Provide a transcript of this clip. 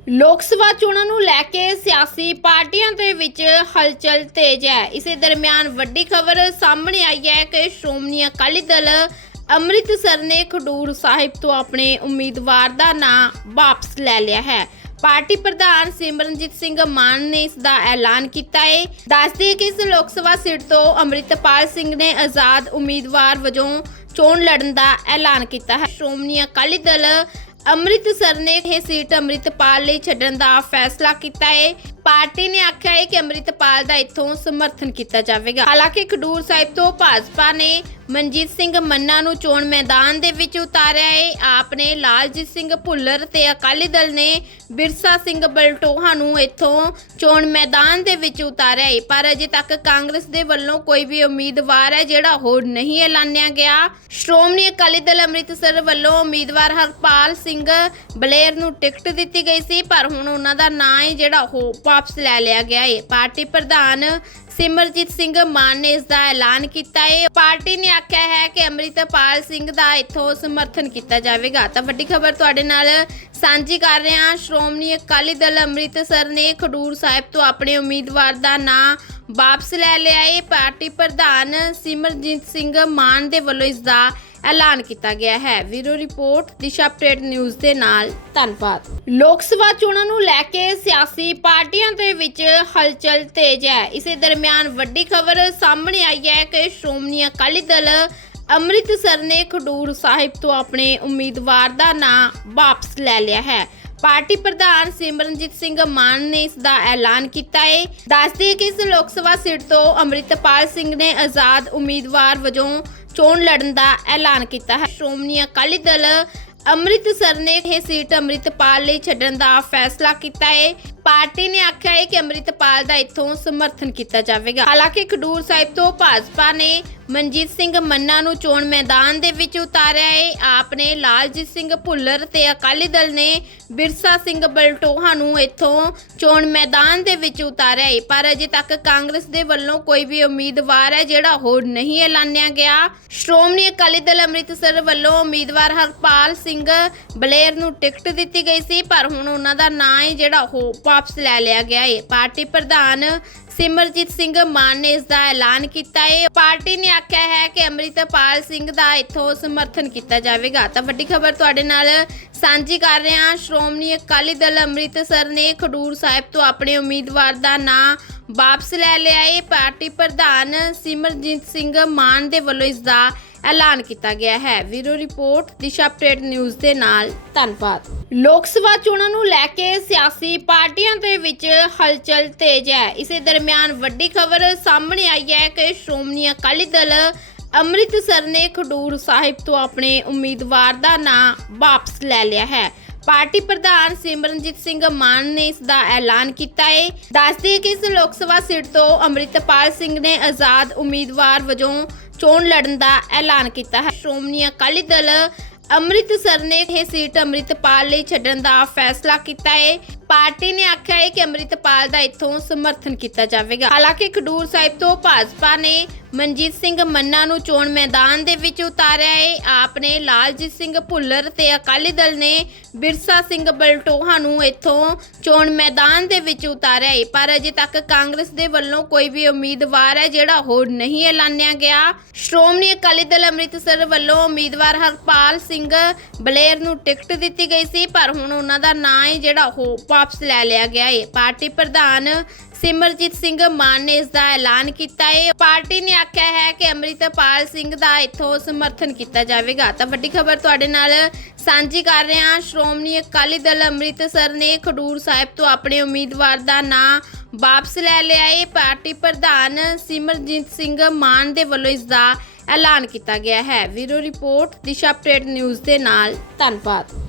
ਲੋਕ ਸਭਾ ਚੋਣਾਂ ਨੂੰ ਲੈ ਕੇ ਸਿਆਸੀ ਪਾਰਟੀਆਂ ਦੇ ਵਿੱਚ ਹਲਚਲ ਤੇਜ਼ ਹੈ। ਇਸੇ ਦਰਮਿਆਨ ਵੱਡੀ ਖਬਰ ਸਾਹਮਣੇ ਆਈ ਹੈ ਕਿ ਸ਼੍ਰੋਮਣੀ ਅਕਾਲੀ ਦਲ ਅੰਮ੍ਰਿਤਸਰ ਨੇ ਖਡੂਰ ਸਾਹਿਬ ਤੋਂ ਆਪਣੇ ਉਮੀਦਵਾਰ ਦਾ ਨਾਂ ਵਾਪਸ ਲੈ ਲਿਆ ਹੈ। ਪਾਰਟੀ ਪ੍ਰਧਾਨ ਸਿਮਰਨਜੀਤ ਸਿੰਘ ਮਾਨ ਨੇ ਇਸ ਦਾ ਐਲਾਨ ਕੀਤਾ ਹੈ। ਦੱਸਦੇ ਕਿ ਇਸ ਲੋਕ ਸਭਾ ਸੀਟ ਤੋਂ ਅੰਮ੍ਰਿਤਪਾਲ ਸਿੰਘ ਨੇ ਆਜ਼ਾਦ ਉਮੀਦਵਾਰ ਵਜੋਂ ਚੋਣ ਲੜਨ ਦਾ ਐਲਾਨ ਕੀਤਾ ਹੈ। ਸ਼੍ਰੋਮਣੀ ਅਕਾਲੀ ਦਲ ਅੰਮ੍ਰਿਤਸਰ ਨੇ ਇਹ ਸੀਟ ਅੰਮ੍ਰਿਤਪਾਲ ਲਈ ਛੱਡਣ ਦਾ ਫੈਸਲਾ ਕੀਤਾ ਹੈ ਪਾਰਟੀ ਨੇ ਆਖਿਆ ਹੈ ਕਿ ਅੰਮ੍ਰਿਤਪਾਲ ਦਾ ਇੱਥੋਂ ਸਮਰਥਨ ਕੀਤਾ ਜਾਵੇਗਾ। ਹਾਲਾਂਕਿ ਖਡੂਰ ਸਾਹਿਬ ਤੋਂ ਭਾਜਪਾ ਨੇ ਮਨਜੀਤ ਸਿੰਘ ਮੰਨਾ ਨੂੰ ਚੋਣ ਮੈਦਾਨ ਦੇ ਵਿੱਚ ਉਤਾਰਿਆ ਹੈ। ਆਪ ਨੇ ਲਾਲਜੀਤ ਸਿੰਘ ਭੁੱਲਰ ਤੇ ਅਕਾਲੀ ਦਲ ਨੇ ਬਿਰਸਾ ਸਿੰਘ ਬਲਟੋਹਾ ਨੂੰ ਇੱਥੋਂ ਚੋਣ ਮੈਦਾਨ ਦੇ ਵਿੱਚ ਉਤਾਰਿਆ ਹੈ। ਪਰ ਅਜੇ ਤੱਕ ਕਾਂਗਰਸ ਦੇ ਵੱਲੋਂ ਕੋਈ ਵੀ ਉਮੀਦਵਾਰ ਹੈ ਜਿਹੜਾ ਹੋਰ ਨਹੀਂ ਐਲਾਨਿਆ ਗਿਆ। ਸ਼੍ਰੋਮਣੀ ਅਕਾਲੀ ਦਲ ਅੰਮ੍ਰਿਤਸਰ ਵੱਲੋਂ ਉਮੀਦਵਾਰ ਹਰਪਾਲ ਸਿੰਘ ਬਲੇਰ ਨੂੰ ਟਿਕਟ ਦਿੱਤੀ ਗਈ ਸੀ, ਪਰ ਹੁਣ ਉਹਨਾਂ ਦਾ ਨਾਂ ਹੈ ਜਿਹੜਾ ਉਹ ਵਾਪਸ ਲੈ ਲਿਆ ਗਿਆ ਹੈ ਪਾਰਟੀ ਪ੍ਰਧਾਨ ਸਿਮਰਜੀਤ ਸਿੰਘ ਮਾਨ ਨੇ ਇਸ ਦਾ ਐਲਾਨ ਕੀਤਾ ਹੈ ਪਾਰਟੀ ਨੇ ਆਖਿਆ ਹੈ ਕਿ ਅੰਮ੍ਰਿਤਪਾਲ ਸਿੰਘ ਦਾ ਇੱਥੋਂ ਸਮਰਥਨ ਕੀਤਾ ਜਾਵੇਗਾ। ਤਾਂ ਵੱਡੀ ਖਬਰ ਤੁਹਾਡੇ ਨਾਲ ਸਾਂਝੀ ਕਰ ਰਹੇ ਹਾਂ। ਸ਼੍ਰੋਮਣੀ ਅਕਾਲੀ ਦਲ ਅੰਮ੍ਰਿਤਸਰ ਨੇ ਖਡੂਰ ਸਾਹਿਬ ਤੋਂ ਆਪਣੇ ਉਮੀਦਵਾਰ ਦਾ ਨਾਂ ਵਾਪਸ ਲੈ ਲਿਆ ਹੈ ਪਾਰਟੀ ਪ੍ਰਧਾਨ ਸਿਮਰਜੀਤ ਸਿੰਘ ਮਾਨ ਦੇ ਵੱਲੋਂ ਇਸ ਦਾ ਐਲਾਨ ਕੀਤਾ ਗਿਆ ਹੈ। ਵੀਰੋ ਰਿਪੋਰਟ, ਦਿਸ਼ਾ ਅਪਡੇਟ ਨਿਊਜ਼ ਦੇ ਨਾਲ ਧੰਨਵਾਦ। ਲੋਕ ਸਭਾ ਚੋਣਾਂ ਨੂੰ ਲੈ ਕੇ ਸਿਆਸੀ ਪਾਰਟੀਆਂ ਦੇ ਵਿੱਚ ਹਲਚਲ ਤੇਜ਼ ਹੈ। ਇਸੇ ਦਰਮਿਆਨ ਵੱਡੀ ਖਬਰ ਸਾਹਮਣੇ ਆਈ ਹੈ ਕਿ ਸ਼੍ਰੋਮਣੀ ਅਕਾਲੀ ਦਲ ਅੰਮ੍ਰਿਤਸਰ ਨੇ ਖਡੂਰ ਸਾਹਿਬ ਤੋਂ ਆਪਣੇ ਉਮੀਦਵਾਰ ਦਾ ਨਾਂ ਵਾਪਸ ਲੈ ਲਿਆ ਹੈ। ਪਾਰਟੀ ਪ੍ਰਧਾਨ ਸਿਮਰਨਜੀਤ ਸਿੰਘ ਮਾਨ ਨੇ ਇਸ ਦਾ ਐਲਾਨ ਕੀਤਾ ਹੈ। ਦੱਸਦੇ ਕਿ ਇਸ ਲੋਕ ਸਭਾ ਸੀਟ ਤੋਂ ਅੰਮ੍ਰਿਤਪਾਲ ਸਿੰਘ ਨੇ ਆਜ਼ਾਦ ਉਮੀਦਵਾਰ ਵਜੋਂ ਚੋਣ ਲੜਨ ਦਾ ਐਲਾਨ ਕੀਤਾ ਹੈ। ਸ਼੍ਰੋਮਣੀ ਅਕਾਲੀ ਦਲ ਅੰਮ੍ਰਿਤਸਰ ਨੇ ਇਹ ਸੀਟ ਅੰਮ੍ਰਿਤਪਾਲ ਲਈ ਛੱਡਣ ਦਾ ਫੈਸਲਾ ਕੀਤਾ ਹੈ ਪਾਰਟੀ ਨੇ ਆਖਿਆ ਹੈ ਕਿ ਅੰਮ੍ਰਿਤਪਾਲ ਦਾ ਇਥੋਂ ਸਮਰਥਨ ਕੀਤਾ ਜਾਵੇਗਾ। ਹਾਲਾਂਕਿ ਖਡੂਰ ਸਾਹਿਬ ਤੋਂ ਭਾਜਪਾ ਨੇ ਮਨਜੀਤ ਸਿੰਘ ਮੰਨਾ ਨੂੰ ਚੋਣ ਮੈਦਾਨ ਦੇ ਵਿੱਚ ਉਤਾਰਿਆ ਏ। ਆਪ ਨੇ ਲਾਲਜੀਤ ਸਿੰਘ ਭੁੱਲਰ ਤੇ ਅਕਾਲੀ ਦਲ ਨੇ ਬਿਰਸਾ ਸਿੰਘ ਬਲਟੋਹਾ ਨੂੰ ਇੱਥੋਂ ਚੋਣ ਮੈਦਾਨ ਦੇ ਵਿੱਚ ਉਤਾਰਿਆ ਹੈ ਪਰ ਅਜੇ ਤੱਕ ਕਾਂਗਰਸ ਦੇ ਵੱਲੋਂ ਕੋਈ ਵੀ ਉਮੀਦਵਾਰ ਹੈ ਜਿਹੜਾ ਹੋਰ ਨਹੀਂ ਐਲਾਨਿਆ ਗਿਆ। ਸ਼੍ਰੋਮਣੀ ਅਕਾਲੀ ਦਲ ਅੰਮ੍ਰਿਤਸਰ ਵੱਲੋਂ ਉਮੀਦਵਾਰ ਹਰਪਾਲ ਸਿੰਘ ਬਲੇਰ ਨੂੰ ਟਿਕਟ ਦਿੱਤੀ ਗਈ ਸੀ, ਪਰ ਹੁਣ ਉਹਨਾਂ ਦਾ ਨਾਂ ਹੈ ਜਿਹੜਾ ਉਹ ਵਾਪਸ ਲੈ ਲਿਆ ਗਿਆ ਏ। ਪਾਰਟੀ ਪ੍ਰਧਾਨ ਸਿਮਰਜੀਤ ਸਿੰਘ ਮਾਨ ਨੇ ਇਸ ਦਾ ਐਲਾਨ ਕੀਤਾ ਹੈ ਪਾਰਟੀ ਨੇ ਆਖਿਆ ਹੈ ਕਿ ਅੰਮ੍ਰਿਤਪਾਲ ਸਿੰਘ ਦਾ ਇੱਥੋਂ ਸਮਰਥਨ ਕੀਤਾ ਜਾਵੇਗਾ। ਤਾਂ ਵੱਡੀ ਖਬਰ ਤੁਹਾਡੇ ਨਾਲ ਸਾਂਝੀ ਕਰ ਰਹੇ। ਹਾਂ ਸ਼੍ਰੋਮਣੀ ਅਕਾਲੀ ਦਲ ਅੰਮ੍ਰਿਤਸਰ ਨੇ ਖਡੂਰ ਸਾਹਿਬ ਤੋਂ ਆਪਣੇ ਉਮੀਦਵਾਰ ਦਾ ਨਾਂ ਵਾਪਸ ਲੈ ਲਿਆ। ਹੈ ਪਾਰਟੀ ਪ੍ਰਧਾਨ ਸਿਮਰਜੀਤ ਸਿੰਘ ਮਾਨ ਦੇ ਵੱਲੋਂ ਇਸ ਦਾ ਐਲਾਨ ਕੀਤਾ ਗਿਆ ਹੈ। ਵੀਰੋ ਰਿਪੋਰਟ, ਦਿਸ਼ਾ ਅਪਡੇਟ ਨਿਊਜ਼ ਦੇ ਨਾਲ ਧੰਨਵਾਦ। ਲੋਕ ਸਭਾ ਚੋਣਾਂ ਨੂੰ ਲੈ ਕੇ ਸਿਆਸੀ ਪਾਰਟੀਆਂ ਦੇ ਵਿੱਚ ਹਲਚਲ ਤੇਜ਼ ਹੈ। ਇਸੇ ਦਰਮਿਆਨ ਵੱਡੀ ਖਬਰ ਸਾਹਮਣੇ ਆਈ ਹੈ ਕਿ ਸ਼੍ਰੋਮਣੀ ਅਕਾਲੀ ਦਲ ਅੰਮ੍ਰਿਤਸਰ ਨੇ ਖਡੂਰ ਸਾਹਿਬ ਤੋਂ ਆਪਣੇ ਉਮੀਦਵਾਰ ਦਾ ਨਾਂ ਵਾਪਸ ਲੈ ਲਿਆ ਹੈ। ਪਾਰਟੀ ਪ੍ਰਧਾਨ ਸਿਮਰਨਜੀਤ ਸਿੰਘ ਮਾਨ ਨੇ ਇਸ ਦਾ ਐਲਾਨ ਕੀਤਾ ਹੈ ਦੱਸਦੇ ਕਿ ਇਸ ਲੋਕ ਸਭਾ ਸੀਟ ਤੋਂ ਅੰਮ੍ਰਿਤਪਾਲ ਸਿੰਘ ਨੇ ਆਜ਼ਾਦ ਉਮੀਦਵਾਰ ਵਜੋਂ ਚੋਣ ਲੜਨ ਦਾ ਐਲਾਨ ਕੀਤਾ ਹੈ। ਸ਼੍ਰੋਮਣੀ ਅਕਾਲੀ ਦਲ ਅੰਮ੍ਰਿਤਸਰ ਨੇ ਇਹ ਸੀਟ ਅੰਮ੍ਰਿਤਪਾਲ ਲਈ ਛੱਡਣ ਦਾ ਫੈਸਲਾ ਕੀਤਾ ਹੈ ਪਾਰਟੀ ਨੇ ਆਖਿਆ ਹੈ ਕਿ ਅੰਮ੍ਰਿਤਪਾਲ ਦਾ ਇਥੋਂ ਸਮਰਥਨ ਕੀਤਾ ਜਾਵੇਗਾ। ਹਾਲਾਂਕਿ ਖਡੂਰ ਸਾਹਿਬ ਤੋਂ ਭਾਜਪਾ ਨੇ ਮਨਜੀਤ ਸਿੰਘ ਮੰਨਾ ਨੂੰ ਚੋਣ ਮੈਦਾਨ ਦੇ ਵਿੱਚ ਉਤਾਰਿਆ ਏ। ਆਪ ਨੇ ਲਾਲਜੀਤ ਸਿੰਘ ਭੁੱਲਰ ਤੇ ਅਕਾਲੀ ਦਲ ਨੇ ਬਿਰਸਾ ਸਿੰਘ ਬਲਟੋਹਾ ਨੂੰ ਇੱਥੋਂ ਚੋਣ ਮੈਦਾਨ ਦੇ ਵਿੱਚ ਉਤਾਰਿਆ ਏ। ਪਰ ਅਜੇ ਤੱਕ ਕਾਂਗਰਸ ਦੇ ਵੱਲੋਂ ਕੋਈ ਵੀ ਉਮੀਦਵਾਰ ਹੈ ਜਿਹੜਾ ਹੋਰ ਨਹੀਂ ਐਲਾਨਿਆ ਗਿਆ। ਸ਼੍ਰੋਮਣੀ ਅਕਾਲੀ ਦਲ ਅੰਮ੍ਰਿਤਸਰ ਵੱਲੋਂ ਉਮੀਦਵਾਰ ਹਰਪਾਲ ਸਿੰਘ ਬਲੇਰ ਨੂੰ ਟਿਕਟ ਦਿੱਤੀ ਗਈ ਸੀ, ਪਰ ਹੁਣ ਉਹਨਾਂ ਦਾ ਨਾਂ ਹੈ ਜਿਹੜਾ ਉਹ ਵਾਪਸ ਲੈ ਲਿਆ ਗਿਆ ਏ। ਪਾਰਟੀ ਪ੍ਰਧਾਨ ਸਿਮਰਜੀਤ ਸਿੰਘ ਮਾਨ ਨੇ ਇਸ ਦਾ ਐਲਾਨ ਕੀਤਾ ਹੈ ਪਾਰਟੀ ਨੇ ਆਖਿਆ ਹੈ ਕਿ ਅੰਮ੍ਰਿਤਪਾਲ ਸਿੰਘ ਦਾ ਇੱਥੋਂ ਸਮਰਥਨ ਕੀਤਾ ਜਾਵੇਗਾ। ਤਾਂ ਵੱਡੀ ਖਬਰ ਤੁਹਾਡੇ ਨਾਲ ਸਾਂਝੀ ਕਰ ਰਹੇ ਹਾਂ। ਸ਼੍ਰੋਮਣੀ ਅਕਾਲੀ ਦਲ ਅੰਮ੍ਰਿਤਸਰ ਨੇ ਖਡੂਰ ਸਾਹਿਬ ਤੋਂ ਆਪਣੇ ਉਮੀਦਵਾਰ ਦਾ ਨਾਂ ਵਾਪਸ ਲੈ ਲਿਆ ਹੈ ਪਾਰਟੀ ਪ੍ਰਧਾਨ ਸਿਮਰਜੀਤ ਸਿੰਘ ਮਾਨ ਦੇ ਵੱਲੋਂ ਇਸ ਦਾ ਐਲਾਨ ਕੀਤਾ ਗਿਆ ਹੈ। ਵੀਰੋ ਰਿਪੋਰਟ, ਦਿਸ਼ਾ ਅਪਡੇਟ ਨਿਊਜ਼ ਦੇ ਨਾਲ। ਧੰਨਵਾਦ।